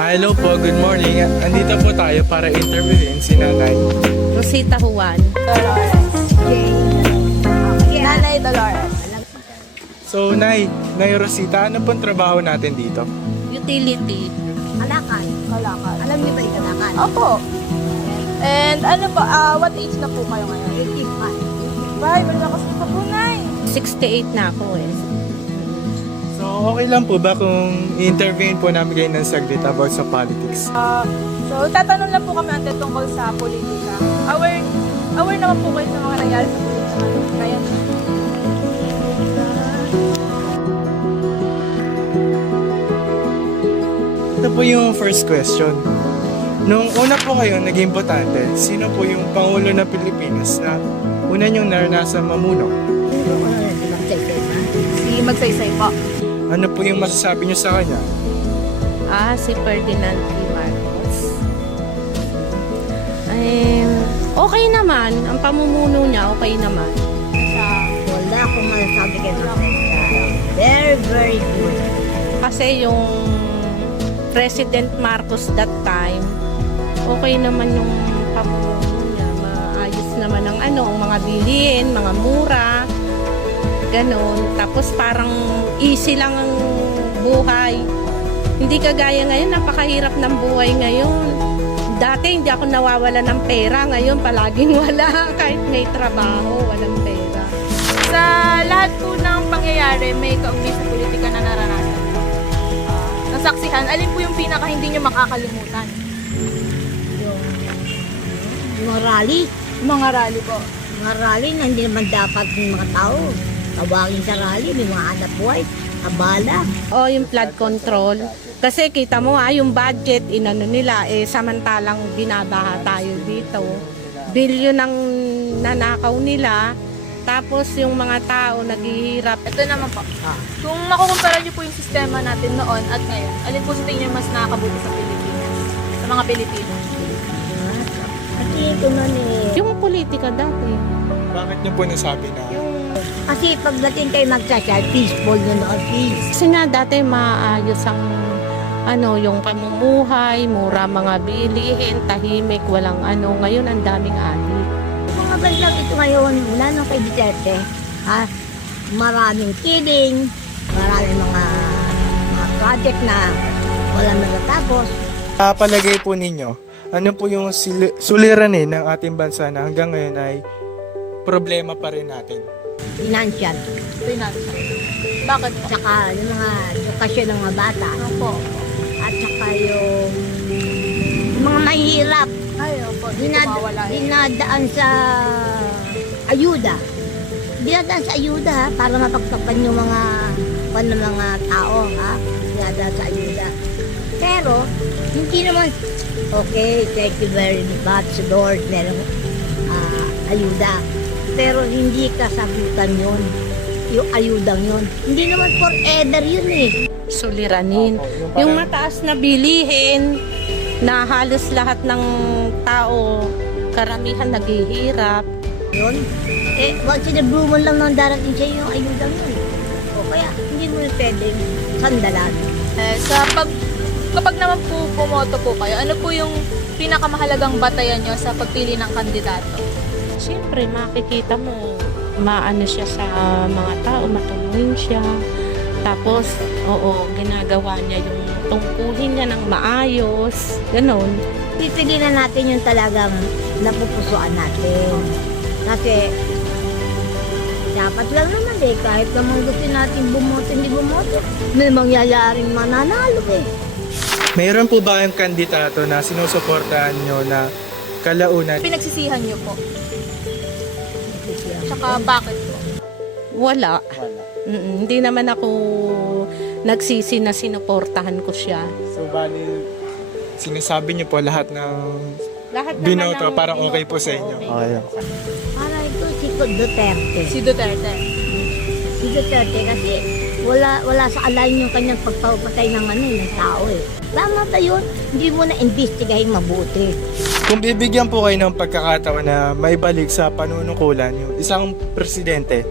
Hello po, good morning. Andito po tayo para interviewin si Nanay. Rosita Juan. Dolores. Jane. Nanay Dolores. So, Nay Rosita, ano pong trabaho natin dito? Utility. Kalakan. Kalakan. Alam niyo ba yung kalakan? Opo. And ano po, what age na po kayo ngayon? 85. Bye, balik ako sa kapunay. 68 na ako eh. So, okay lang po ba kung i-interviewin po namin kayo ng saglit about sa politics? So, tatanong lang po kami ante tungkol sa politika. Aware naman po kayo sa mga nangyari sa politika. Kaya, Ito po yung first question. Nung una po kayo naging botante, sino po yung Pangulo ng Pilipinas na una niyong naranasan mamuno? si Magsaysay po. Ano po yung masasabi niyo sa kanya? Si Ferdinand P. Marcos. Okay naman. Ang pamumuno niya, okay naman. Wala akong masasabi kay Ma'am. Very, very good. Kasi yung President Marcos that time, okay naman yung pamumuno niya. Maayos naman ang ang mga bilihin, mga mura, ganon. Tapos parang easy lang ang buhay. Hindi kagaya ngayon, napakahirap ng buhay ngayon. Dati hindi ako nawawala ng pera, ngayon palaging wala. Kahit may trabaho, walang pera. Sa lahat po ng pangyayari, may kaugnay sa politika na naranasan. Nasaksihan, alin po yung pinaka hindi nyo makakalimutan? Yung rally. Mga rally po. Mga rally na hindi naman dapat ng mga tao. Tawagin sa rally, may mga anak buhay. Abala. Yung flood control. Kasi kita mo yung budget, inano nila, samantalang binabaha tayo dito. Bilyon ang nanakaw nila. Tapos yung mga tao naghihirap. Ito naman po. Kung makukumpara nyo po yung sistema natin noon at ngayon, alin po sa tingin nyo mas nakakabuti sa Pilipinas? Sa mga Pilipino? Kasi ito man Yung politika dati. Bakit niyo po nasabi na Kasi pagdating kayo magsasal, peaceful yun o peace. Kasi nga dati maayos ang yung pamumuhay, mura mga bilihin, tahimik, walang Ngayon ang daming adik. Mga bandang ito ngayon, mula nung kay Duterte, maraming kidding, maraming mga project na walang natatapos. palagay po ninyo, ano po yung suliranin ng ating bansa na hanggang ngayon ay problema pa rin natin? Financial. Financial. Bakit po? Tsaka yung mga edukasyon ng mga bata. Ano po? At saka yung mga mahihirap. Ay, opo. Hindi ko mawala yun. Dinadaan sa ayuda. Dinadaan sa ayuda para mapagtapan yung mga tao. Dinadaan sa ayuda. Pero, hindi naman, okay, thank you very much, Lord, merong ayuda. Pero hindi kasagutan yun. Yung ayudang yun. Hindi naman forever yun Suliranin. Yung mataas na bilihin na halos lahat ng tao, karamihan naghihirap. Yun. Once in a blue moon lang nang darating siya yung ayudang yun. O kaya, hindi mo pwedeng sandalan. Kapag naman po pumoto po kayo, ano po yung pinakamahalagang batayan nyo sa pagpili ng kandidato? Siyempre, makikita mo, maano siya sa mga tao, matulungin siya. Tapos, ginagawa niya yung tungkulin niya ng maayos, ganon. Pipiliin na natin yung talagang napupusuan natin. Kasi, dapat lang naman kahit naman gusto natin bumoto, hindi bumoto, may mangyayaring mananalo Mayroon po ba yung kandidato na sinusuportahan nyo na kalaunan? Pinagsisihan nyo po? Tsaka bakit po? Wala. Hindi naman ako nagsisi na sinuportahan ko siya. So, bali, sinasabi niyo po lahat ng Lahat naman binoto, ng parang okay po binoto, sa inyo. okay. Para ito si Duterte. Si Duterte. Si Duterte kasi wala sa alain yung kanyang pagpapatay ng tao Tama ba yun? Hindi mo na investigahin mabuti. Kung bibigyan po kayo ng pagkakataon na maibalik sa panunungkulan yung isang presidente,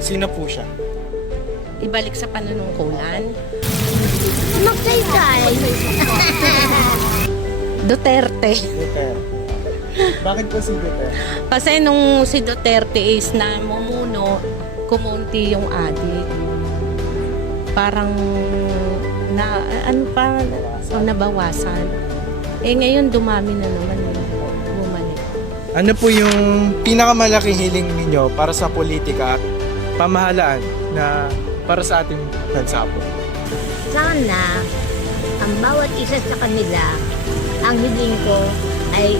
sino po siya? ibalik sa panunungkulan. Magsaysay. Duterte. Duterte. Bakit po si Duterte? Kasi nung si Duterte is na mumuno, kumunti yung adik. Parang na ano pa nabawasan. Ngayon dumami na naman bumalik. Ano po yung pinakamalaking hiling ninyo para sa politika at pamahalaan na para sa ating bansa po? Sana ang bawat isa sa kanila, ang hiling ko ay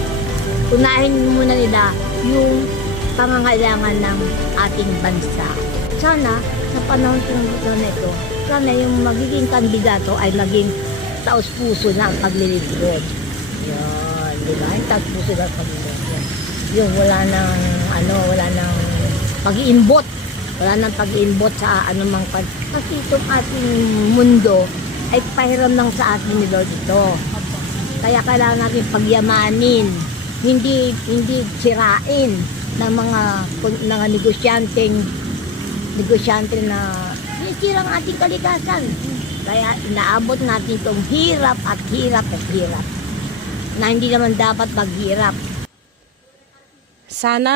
unahin muna nila yung pangangailangan ng ating bansa. Sana sa panahon na ito, sana yung magiging kandidato ay maging taos-puso na ang paglilingkod. Yan, di ba? Yung taos-puso na ang paglilingkod. Yung wala nang pag-iimbot. Wala nang pag-iimbot sa anumang kasi itong ating mundo ay pahiram lang sa atin ni Lord ito. Kaya kailangan natin pagyamanin, hindi sirain ng mga negosyante na sinisira ang ating kalikasan. Kaya inaabot natin itong hirap at hirap na hindi naman dapat maghirap. Sana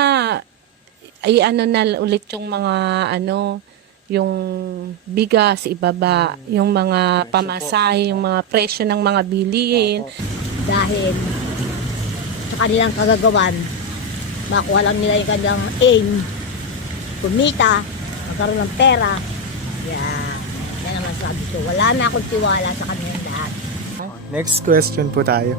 ay na ulit yung mga yung bigas ibaba, yung mga pamasahe, yung mga presyo ng mga bilihin. Dahil sa kanilang kagagawan, makuha lang nila yung kanilang aim, kumita, magkaroon ng pera. Yan naman sabi ko, wala na akong tiwala sa kanilang lahat. Next question po tayo.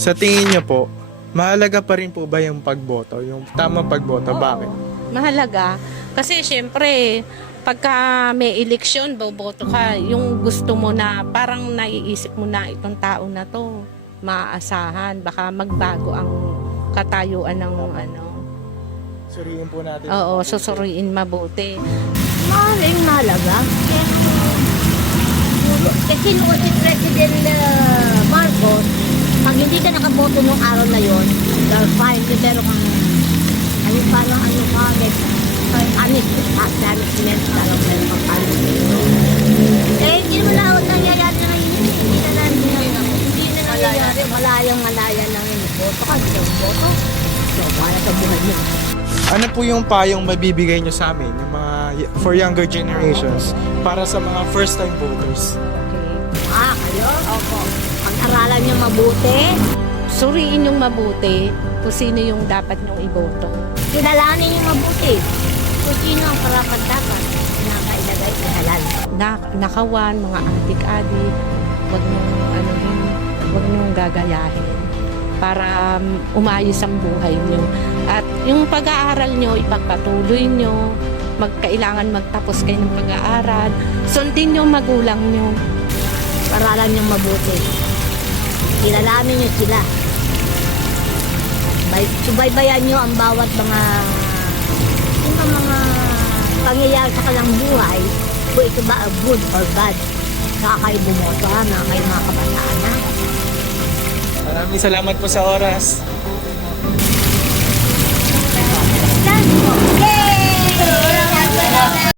Sa tingin niyo po, mahalaga pa rin po ba yung pagboto? Yung tamang pagboto? Bakit? Mahalaga. Kasi syempre, pagka may eleksyon, boboto ka, yung gusto mo na, parang naiisip mo na itong tao na to, maaasahan, baka magbago ang katayuan ng Suriin po natin. Oo, susuriin mabuti. Mahalaga. Kasi noon si President Marcos, pag hindi ka nakaboto nung araw na yon, fine, pero kung punishment, parang meron pang punishment. Hindi naman lahat nangyayari na ngayon. Hindi na nangyayari. Malayang-malaya na ngayon. Boto ka, hindi ka boto. So, para sa buhay mo. Ano po yung payong mabibigay nyo sa amin, yung mga for younger generations, para sa mga first-time voters? Kayo? Opo. Pag-aralan nyo mabuti. Suriin yung mabuti kung sino yung dapat nyong iboto. Kilalanin nyo mabuti. Kung sino ang parapat-dapat na kailagay sa halal. Nakawan, mga adik-adik, wag nyong gagayahin para umayos ang buhay nyo. At yung pag-aaral nyo, ipagpatuloy nyo, kailangan magtapos kayo ng pag-aaral, sundin nyo magulang nyo. Paralan nyo mabuti. Kilalanin nyo sila. Subaybayan nyo ang bawat mga pangyayari sa kanilang buhay, kung ito ba good or bad. Saka kayo bumoto ha, na kayo mga kabataan ha. Maraming salamat po sa oras.